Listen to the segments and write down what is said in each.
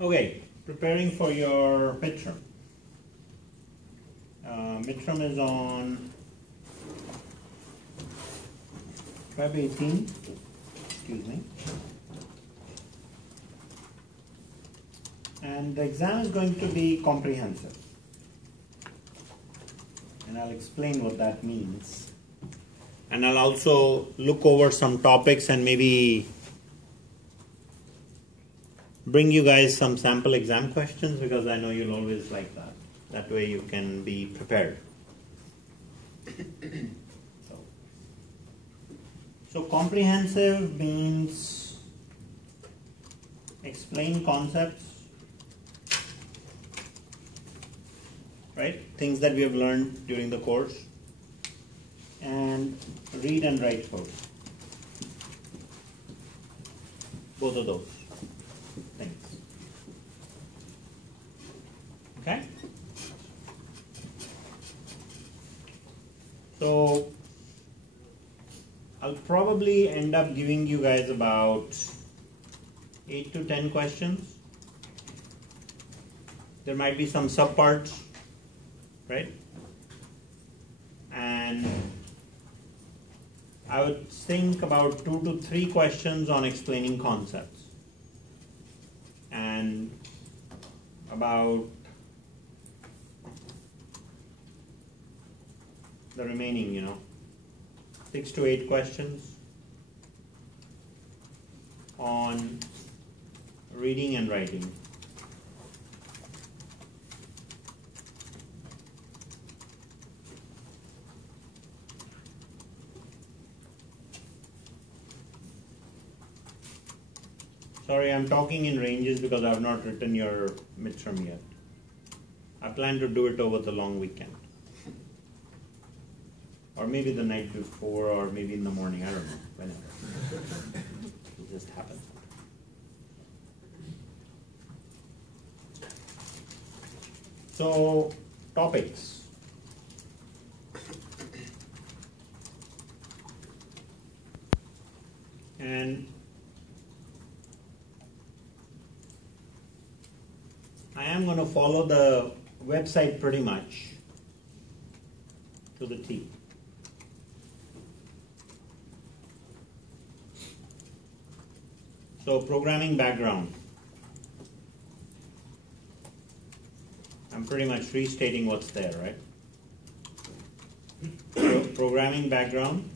Okay, preparing for your midterm. Midterm is on February 18, excuse me. And the exam is going to be comprehensive. And I'll explain what that means. And I'll also look over some topics and maybe bring you guys some sample exam questions, because I know you'll always like that. That way you can be prepared. So comprehensive means explain concepts, right? Things that we have learned during the course, and read and write code. Both of those things. Okay? So I'll probably end up giving you guys about 8 to 10 questions. There might be some subparts, right? And I would think about 2 to 3 questions on explaining concepts, and about the remaining, 6 to 8 questions on reading and writing. Sorry, I'm talking in ranges because I have not written your midterm yet. I plan to do it over the long weekend. Or maybe the night before, or maybe in the morning, I don't know, whenever. It just happens. So, topics. And I am going to follow the website pretty much to the T. So programming background. I'm pretty much restating what's there, right? So programming background.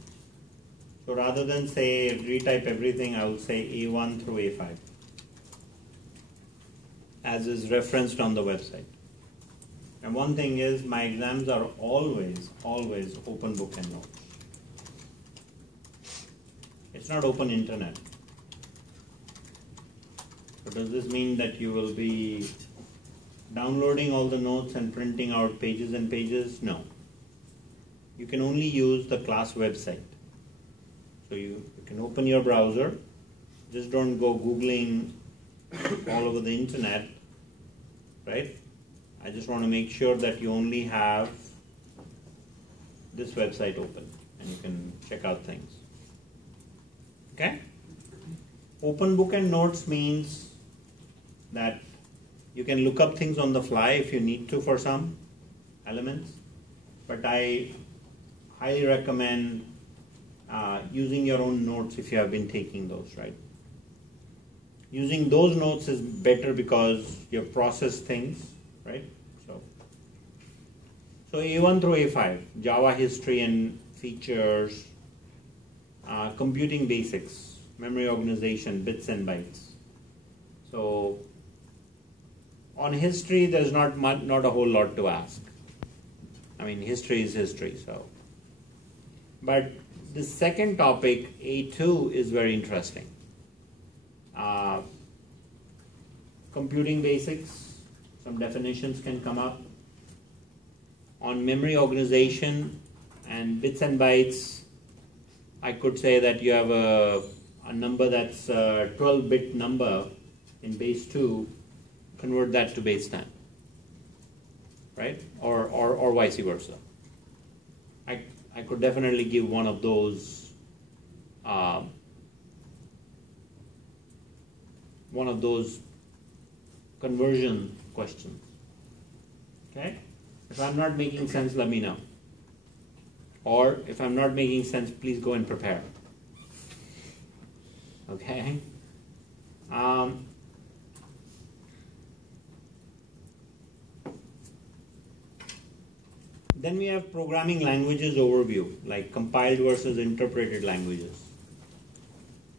So rather than say retype everything, I will say A1 through A5, as is referenced on the website. And one thing is, my exams are always open book and notes. It's not open internet. So does this mean that you will be downloading all the notes and printing out pages and pages? No. You can only use the class website. So you can open your browser, just don't go Googling all over the internet, right? I just want to make sure that you only have this website open and you can check out things. Okay? Open book and notes means that you can look up things on the fly if you need to for some elements, but I highly recommend using your own notes if you have been taking those, right? Using those notes is better because you process things, right? So A1 through A5, Java history and features, computing basics, memory organization, bits and bytes. So on history, there's not a whole lot to ask. I mean, history is history, so. But the second topic, A2, is very interesting. Computing basics, some definitions can come up. On memory organization and bits and bytes, I could say that you have a number that's a 12-bit number in base 2, convert that to base 10, right? Or vice versa. I could definitely give one of those conversion questions. Okay? If I'm not making sense, let me know. Or if I'm not making sense, please go and prepare. Okay? Then we have programming languages overview, like compiled versus interpreted languages,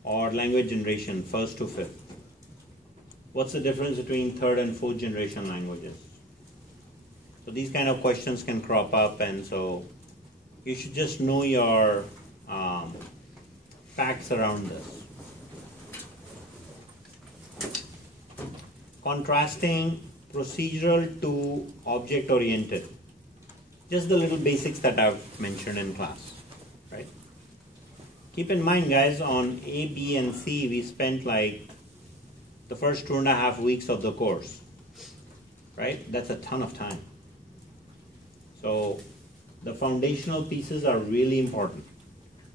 or language generation, first to fifth. What's the difference between third and fourth generation languages? So these kind of questions can crop up, and so you should just know your facts around this. Contrasting procedural to object-oriented. Just the little basics that I've mentioned in class, right? Keep in mind, guys, on A, B, and C, we spent like the first 2.5 weeks of the course, right? That's a ton of time. So the foundational pieces are really important.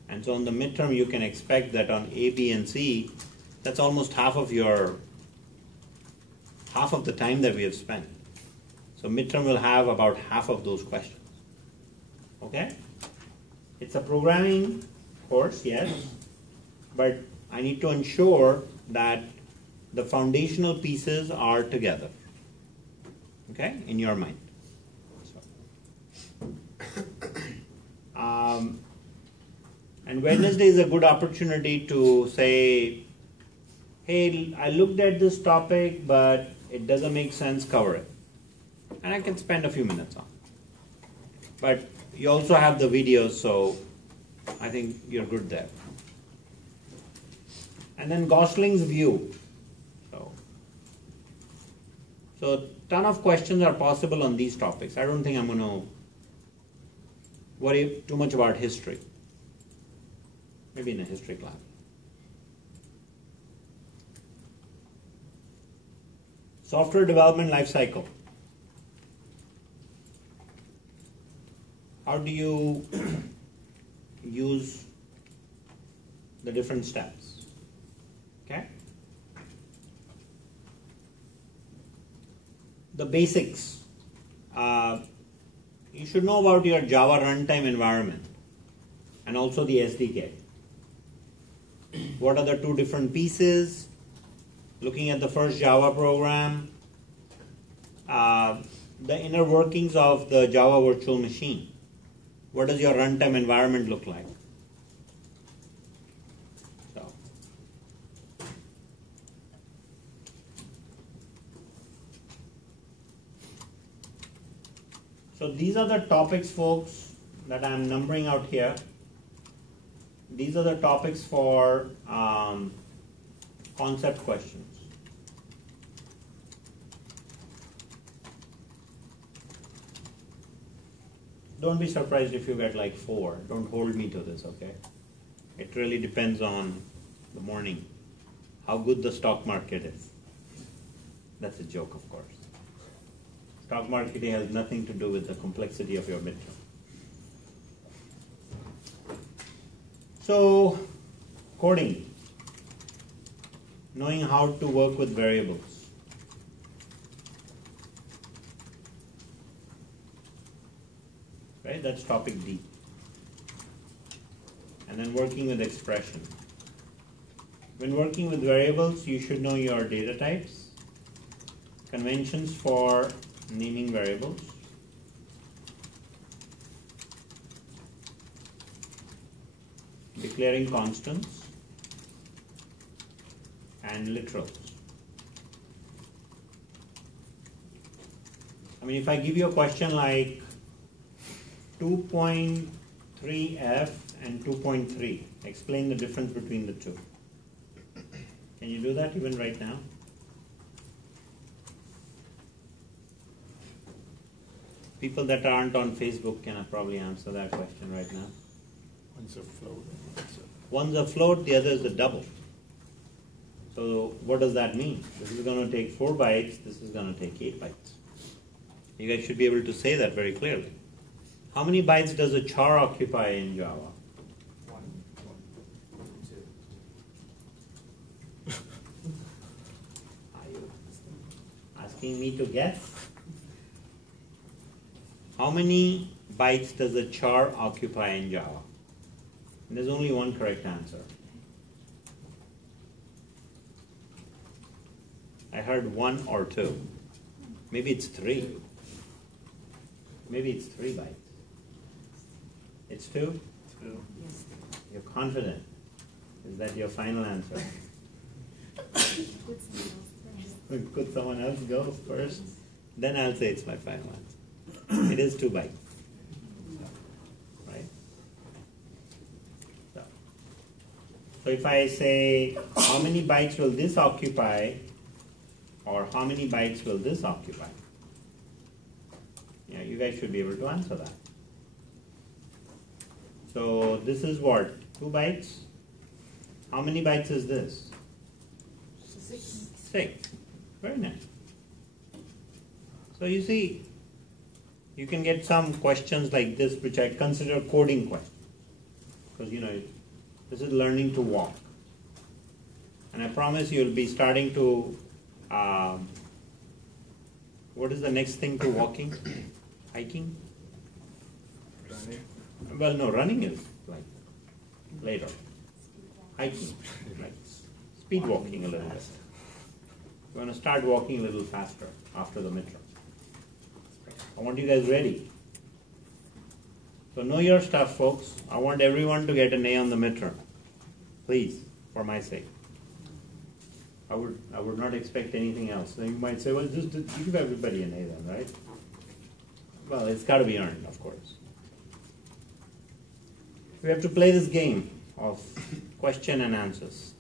And so on the midterm, you can expect that on A, B, and C, that's almost half of the time that we have spent. So midterm will have about half of those questions. Okay? It's a programming course, yes, but I need to ensure that the foundational pieces are together. Okay? In your mind. And Wednesday is a good opportunity to say, hey, I looked at this topic, but it doesn't make sense, cover it. And I can spend a few minutes on it. But you also have the videos, so I think you're good there. And then Gosling's view. So a ton of questions are possible on these topics. I don't think I'm going to worry too much about history. Maybe in a history class. Software development lifecycle. How do you use the different steps? Okay? The basics. You should know about your Java runtime environment and also the SDK. What are the two different pieces? Looking at the first Java program, the inner workings of the Java virtual machine. What does your runtime environment look like? So these are the topics, folks, that I'm numbering out here. These are the topics for concept questions. Don't be surprised if you get like 4. Don't hold me to this, okay? It really depends on the morning, how good the stock market is. That's a joke, of course. Stock market has nothing to do with the complexity of your midterm. So, coding. Knowing how to work with variables. Right, that's topic D. And then working with expression. When working with variables, you should know your data types, conventions for naming variables, declaring constants, and literals. I mean, if I give you a question like 2.3f and 2.3, explain the difference between the two. Can you do that even right now? People that aren't on Facebook can probably answer that question right now. One's a float. One's a float, the other is a double. So what does that mean? This is going to take 4 bytes, this is going to take 8 bytes. You guys should be able to say that very clearly. How many bytes does a char occupy in Java? 1, 2. asking me to guess. How many bytes does a char occupy in Java? And there's only one correct answer. I heard 1 or 2. Maybe it's 3. Maybe it's 3 bytes. It's 2? 2. You're confident. Is that your final answer? Could someone else go first? Then I'll say it's my final answer. It is 2 bytes. Right? So if I say, how many bytes will this occupy? Or how many bytes will this occupy? Yeah, you guys should be able to answer that. So this is what? 2 bytes? How many bytes is this? 6. Very nice. So you see, you can get some questions like this which I consider coding questions. Because this is learning to walk. And I promise you'll be starting to what is the next thing to walking? Hiking? Running. Well, no, running is like later. Hiking, like speed walking a little bit. We're going to start walking a little faster after the midterm. I want you guys ready. So know your stuff, folks. I want everyone to get an A on the midterm. Please, for my sake. I would not expect anything else. Then you might say, well, just give everybody an A then, right? Well, it's got to be earned, of course. We have to play this game of question and answers.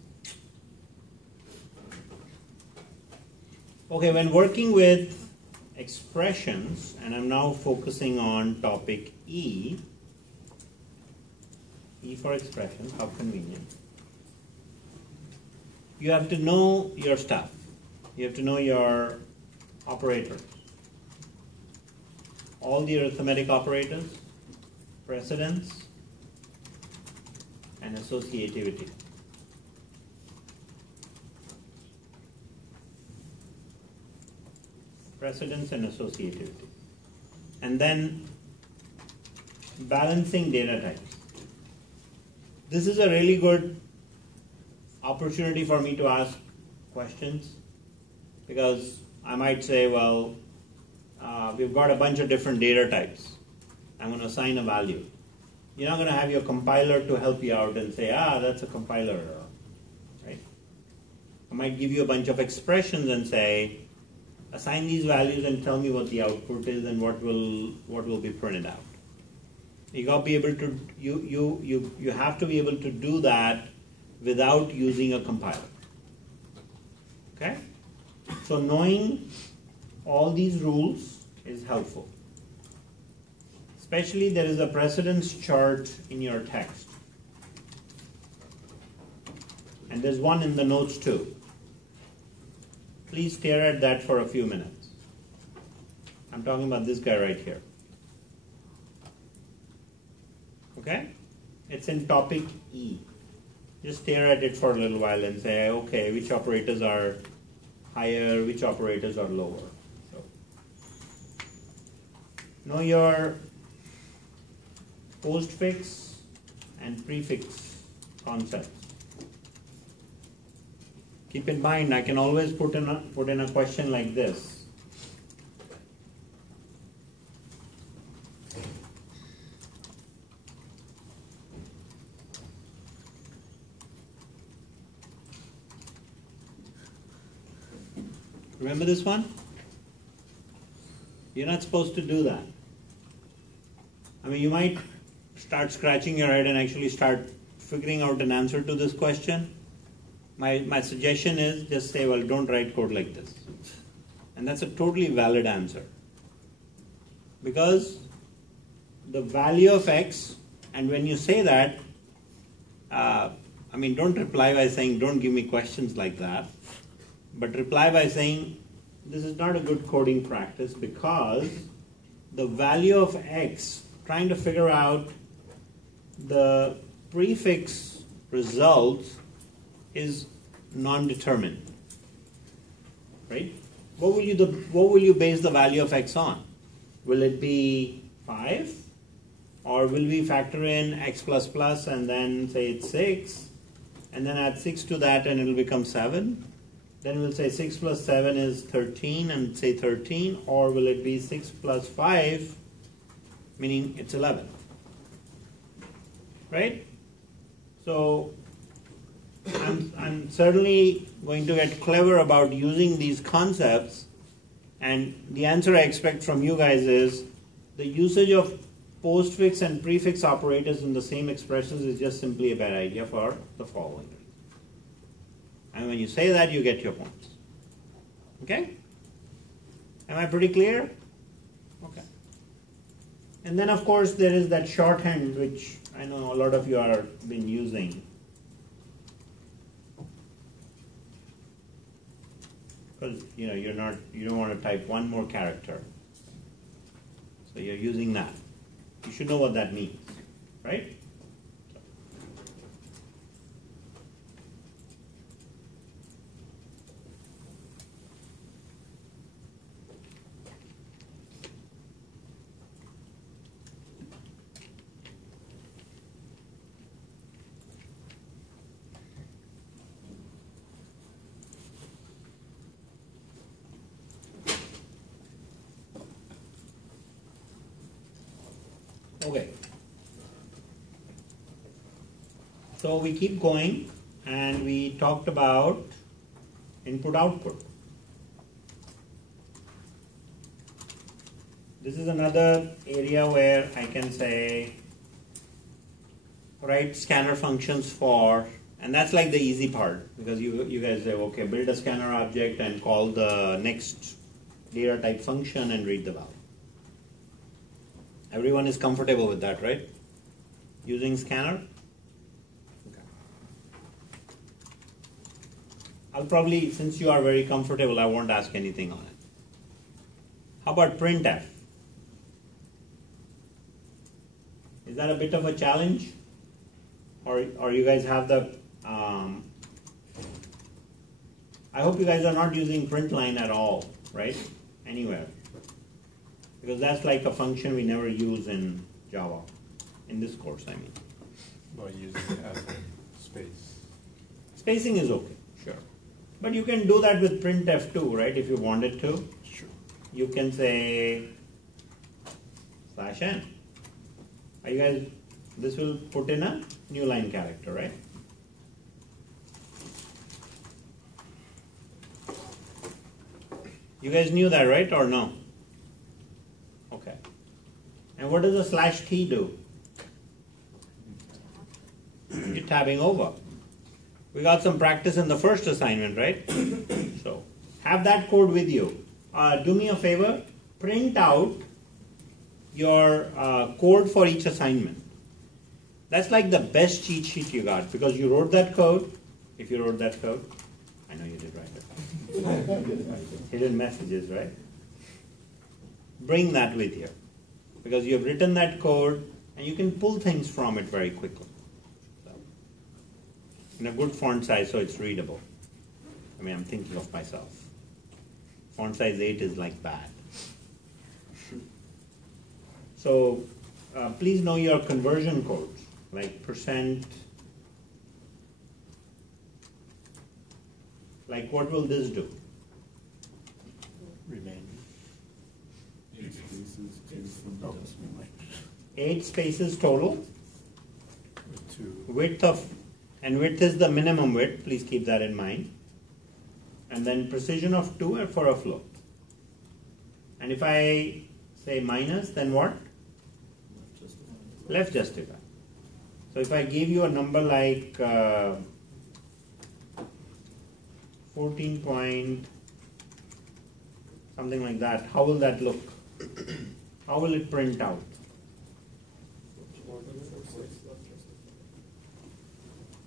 Okay, when working with expressions, and I'm now focusing on topic E for expressions, how convenient. You have to know your stuff. You have to know your operators. All the arithmetic operators, precedence, and associativity. Precedence and associativity. And then balancing data types. This is a really good opportunity for me to ask questions, because I might say, well, we've got a bunch of different data types. I'm going to assign a value. You're not going to have your compiler to help you out and say, that's a compiler error, right? I might give you a bunch of expressions and say, assign these values and tell me what the output is and what will be printed out. You got to be able to you have to be able to do that without using a compiler. Okay? So knowing all these rules is helpful. Especially there is a precedence chart in your text. And there's one in the notes too. Please stare at that for a few minutes. I'm talking about this guy right here. Okay? It's in topic E. Just stare at it for a little while and say, okay, which operators are higher, which operators are lower. So, know your postfix and prefix concepts. Keep in mind, I can always put in a question like this. Remember this one? You're not supposed to do that. I mean, you might start scratching your head and actually start figuring out an answer to this question. My suggestion is just say, well, don't write code like this. And that's a totally valid answer. Because the value of x, and when you say that, I mean, don't reply by saying, don't give me questions like that. But reply by saying, this is not a good coding practice because the value of x, trying to figure out the prefix result is non-determined, right? what will you base the value of x on? Will it be 5? Or will we factor in x plus plus and then say it's 6, and then add 6 to that and it'll become 7? Then we'll say 6 plus 7 is 13 and say 13, or will it be 6 plus 5, meaning it's 11? Right? So I'm certainly going to get clever about using these concepts, and the answer I expect from you guys is the usage of postfix and prefix operators in the same expressions is just simply a bad idea for the following. And when you say that, you get your points. Okay? Am I pretty clear? Okay. And then of course there is that shorthand which I know a lot of you are been using. Because you don't want to type one more character. So you're using that. You should know what that means, right? Okay. So we keep going, and we talked about input-output. This is another area where I can say write scanner functions for, and that's like the easy part, because you guys say, okay, build a scanner object and call the next data type function and read the value. Everyone is comfortable with that, right? Using scanner? Okay. I'll probably, since you are very comfortable, I won't ask anything on it. How about printf? Is that a bit of a challenge? Or you guys have the, I hope you guys are not using printline at all, right? Anywhere. Because that's like a function we never use in Java, in this course, I mean. By using it as a space. Spacing is okay, sure. But you can do that with printf too, right, if you wanted to. Sure. You can say /n. Are you guys, this will put in a new line character, right? You guys knew that, right, or no? Okay. And what does a /t do? You're tabbing over. We got some practice in the first assignment, right? So have that code with you. Do me a favor, print out your code for each assignment. That's like the best cheat sheet you got, because you wrote that code. If you wrote that code, I know you did write it. Hidden messages, right? Bring that with you, because you have written that code and you can pull things from it very quickly. So, in a good font size so it's readable. I mean, I'm thinking of myself. Font size 8 is like bad. So please know your conversion codes, like %. Like what will this do? Remain. 8 spaces, 2 from the decimal point. 8 spaces total. With 2. Width of, and width is the minimum width, please keep that in mind. And then precision of 2 for a float. And if I say minus, then what? Left justify. So if I give you a number like 14 point, something like that, how will that look? How will it print out?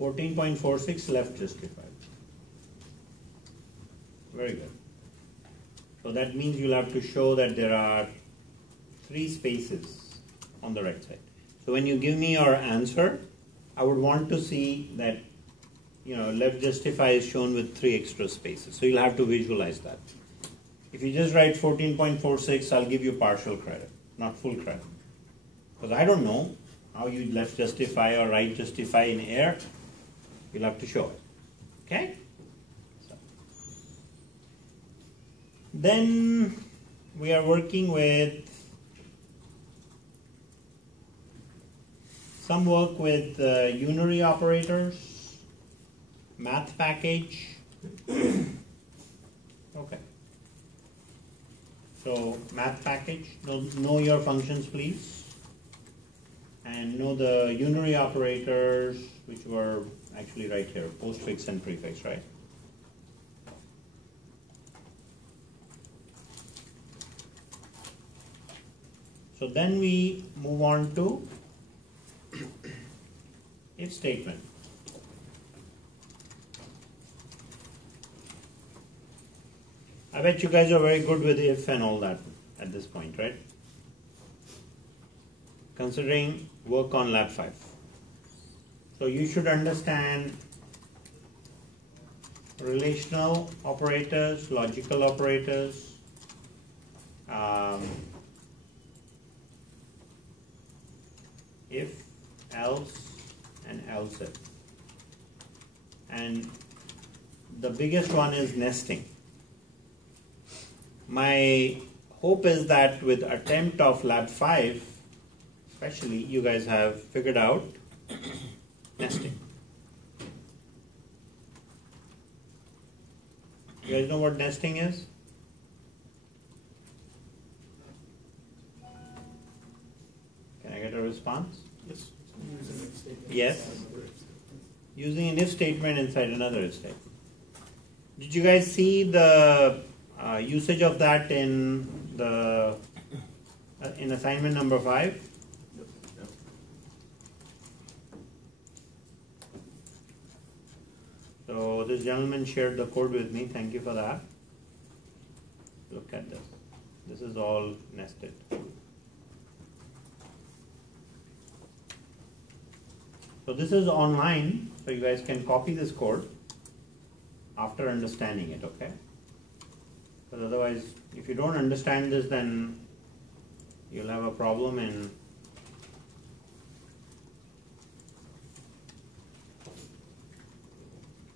14.46 left justified. Very good. So that means you'll have to show that there are 3 spaces on the right side. So when you give me your answer, I would want to see that, left justify is shown with 3 extra spaces. So you'll have to visualize that. If you just write 14.46, I'll give you partial credit, not full credit. Because I don't know how you left justify or right justify in air. You'll have to show it. Okay? So. Then we are working with some work with unary operators, math package. Okay. So math package, know your functions please, and know the unary operators, which were actually right here, postfix and prefix, right? So then we move on to if statement. I bet you guys are very good with if and all that at this point, right? Considering work on lab 5. So you should understand relational operators, logical operators, if, else, and else if. And the biggest one is nesting. My hope is that with attempt of lab 5, especially, you guys have figured out nesting. You guys know what nesting is? Can I get a response? Yes. Yes. Using an if statement inside another if statement. Did you guys see the usage of that in the in assignment number 5? Yep. So this gentleman shared the code with me. Thank you for that. Look at this. This is all nested. So this is online, so you guys can copy this code after understanding it, okay? Because otherwise, if you don't understand this, then you'll have a problem in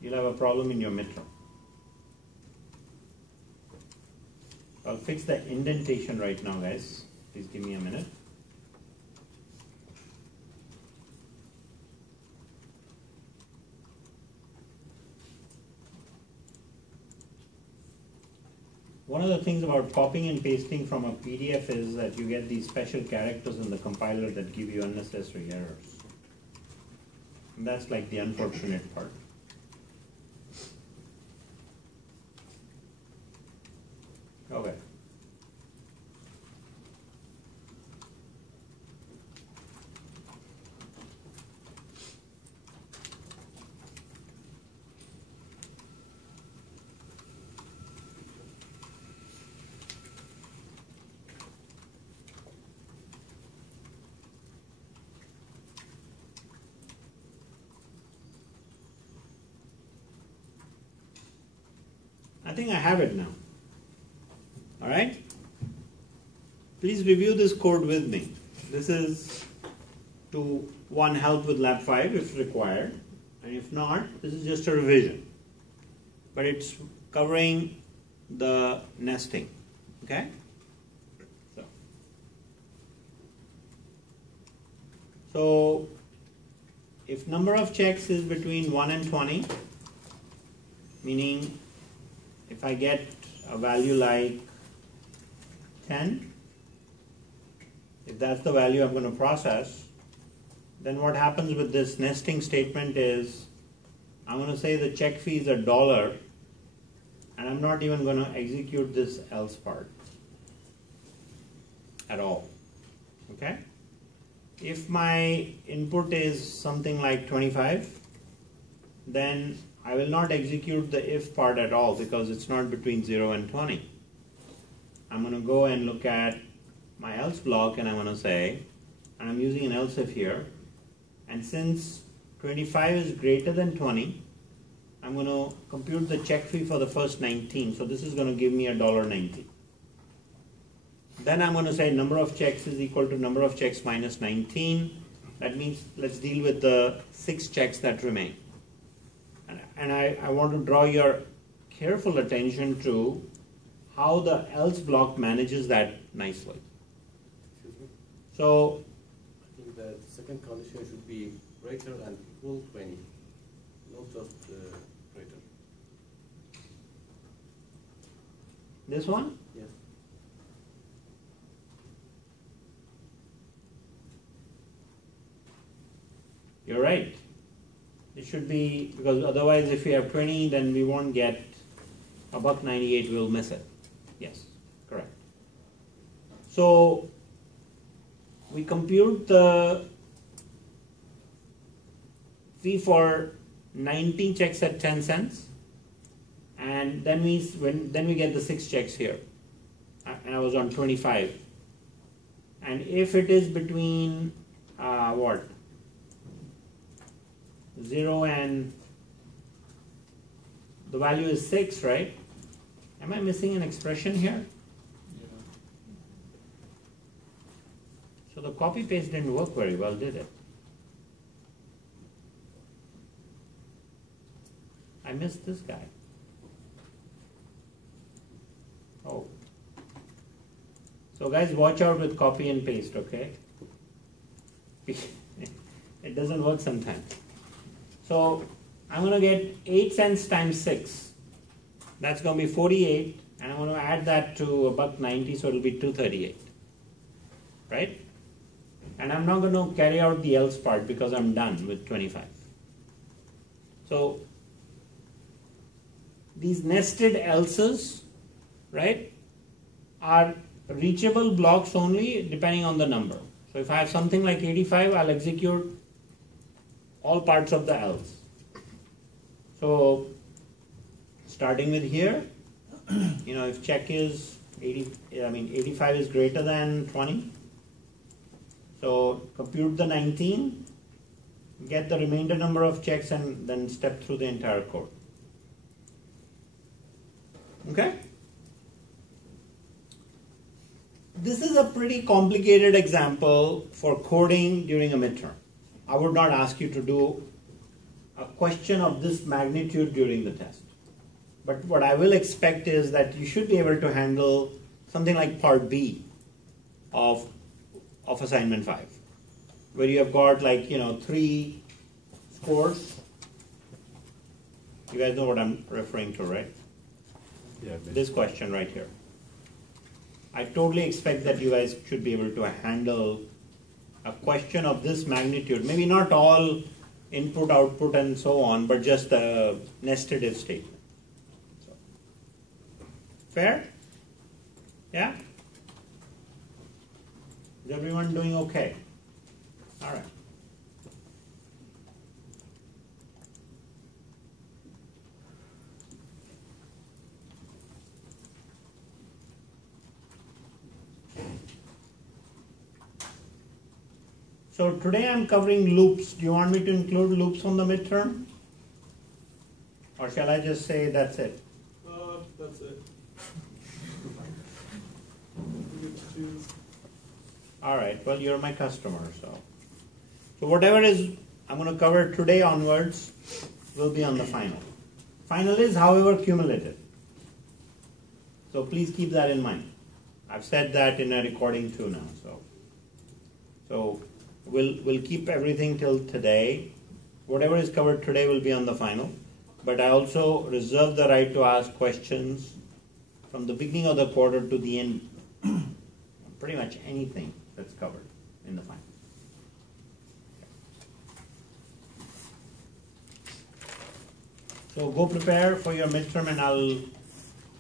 your midterm. I'll fix the indentation right now, guys. Please give me a minute. One of the things about copying and pasting from a PDF is that you get these special characters in the compiler that give you unnecessary errors. And that's like the unfortunate part. Okay. I think I have it now. All right? Please review this code with me. This is to, one, help with lab 5 if required. And if not, this is just a revision. But it's covering the nesting. Okay? So if number of checks is between 1 and 20, meaning if I get a value like 10, if that's the value I'm going to process, then what happens with this nesting statement is I'm going to say the check fee is $1, and I'm not even going to execute this else part at all. Okay? If my input is something like 25, then I will not execute the if part at all because it's not between 0 and 20. I'm going to go and look at my else block and I'm going to say, and I'm using an else if here, and since 25 is greater than 20, I'm going to compute the check fee for the first 19. So this is going to give me $1.90. Then I'm going to say number of checks is equal to number of checks minus 19. That means let's deal with the 6 checks that remain. And I want to draw your careful attention to how the else block manages that nicely. Excuse me. So I think the second condition should be greater than equal 20, not just greater. this one? Yes. You're right. It should be, because otherwise if we have 20, then we won't get $1.98, we'll miss it. Yes, correct. So we compute the fee for 19 checks at 10 cents, and then we get the 6 checks here. And I was on 25. And if it is between what? 0 and the value is 6, right? Am I missing an expression here? Yeah. So the copy paste didn't work very well, did it? I missed this guy. Oh. So guys, watch out with copy and paste, okay? It doesn't work sometimes. So I'm going to get 8 cents times 6. That's going to be 48, and I'm going to add that to $1.90, so it'll be 238, right? And I'm not going to carry out the else part because I'm done with 25. So these nested else's, right, are reachable blocks only depending on the number. So if I have something like 85, I'll execute all parts of the else. So starting with here, if check is 85 is greater than 20. So compute the 19, get the remainder number of checks, and then step through the entire code. Okay? This is a pretty complicated example for coding during a midterm. I would not ask you to do a question of this magnitude during the test. But what I will expect is that you should be able to handle something like part B of assignment 5, where you have got 3 scores. You guys know what I'm referring to, right? Yeah. This question right here. I totally expect that you guys should be able to handle a question of this magnitude. Maybe not all input, output, and so on, but just the nested if statement. So, fair? Yeah? Is everyone doing okay? All right. So today I'm covering loops. Do you want me to include loops on the midterm? Or shall I just say that's it? That's it. All right, well, you're my customer, so whatever is I'm going to cover today onwards will be on the final. Final is, however, cumulative. So please keep that in mind. I've said that in a recording too now. So we'll keep everything till today. Whatever is covered today will be on the final. But I also reserve the right to ask questions from the beginning of the quarter to the end. Pretty much anything that's covered in the final. So go prepare for your midterm, and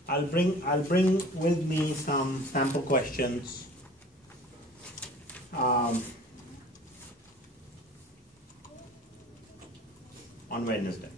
I'll bring with me some sample questions. On Wednesday.